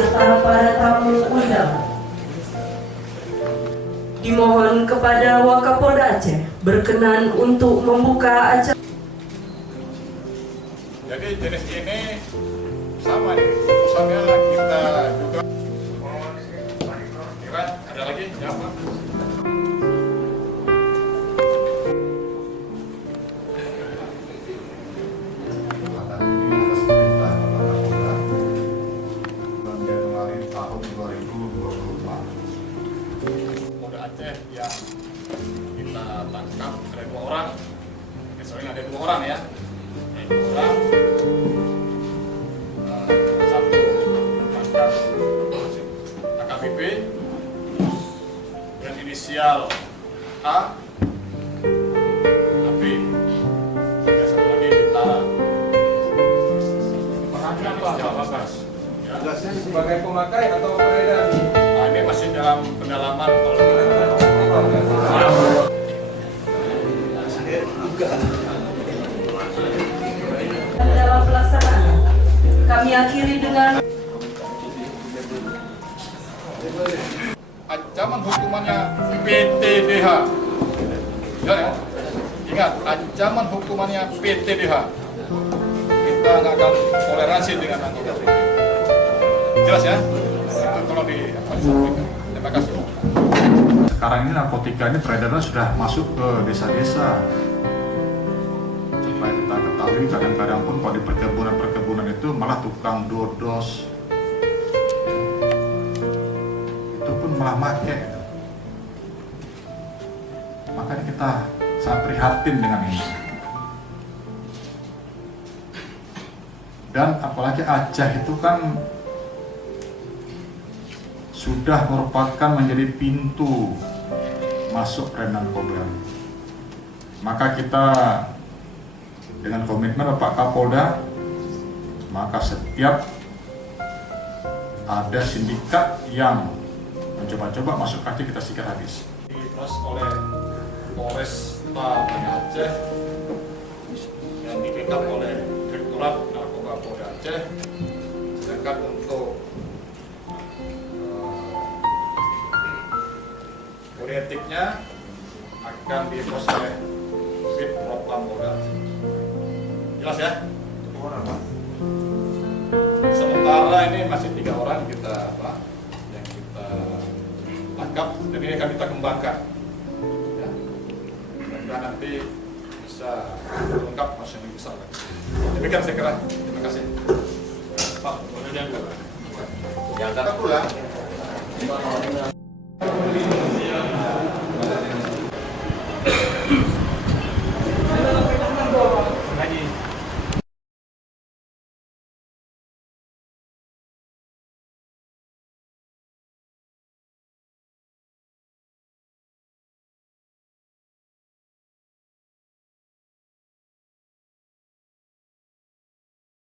beserta para tamu undangan. Dimohon kepada Wakapolda Aceh berkenan untuk membuka acara. Jadi jenis ini sama nih, urusannya kita juga. Kira ada lagi siapa? Polda Aceh yang kita tangkap ada 2 orang. Soalnya ada 2 orang ya. Ada 2 orang. Satu mantan AKBP dengan inisial A, AB, dan satu lagi Tara. Inisial Bagas. Ya. Sebagai pemakai atau beredar nih? Nah, ini masih dalam pendalaman oleh Dalam pelaksanaan, kami akhiri dengan ancaman hukumannya PTDH. Ya, ingat, ancaman hukumannya PTDH. Kita nggak akan toleransi dengan anggota ini. Jelas ya? Itu tolong disampaikan. Terima kasih. Sekarang ini narkotika ini peredaran sudah masuk ke desa-desa. Supaya kita ketahui, kadang-kadang pun kalau di perkebunan itu malah tukang dodos itu pun malah make gitu. Makanya kita sangat prihatin dengan ini. Dan apalagi Aceh itu kan sudah merupakan menjadi pintu masuk tren narkoba. Maka kita dengan komitmen Bapak Kapolda, maka setiap ada sindikat yang mencoba-coba masuk Aceh, kita sikat habis. Diproses oleh Polresta Banda Aceh yang dibackup oleh Direktorat Narkoba Polda Aceh. Sedangkan untuk kode etiknya akan diproses oleh Bid Propam Polda. Jelas ya? Sementara ini masih 3 orang yang kita tangkap dan ini akan kita kembangkan. Ya. Dan nanti bisa lengkap masih lebih besar lagi. Demikian saya kira. Terima kasih. Pak, boleh jangan. Yang pulang.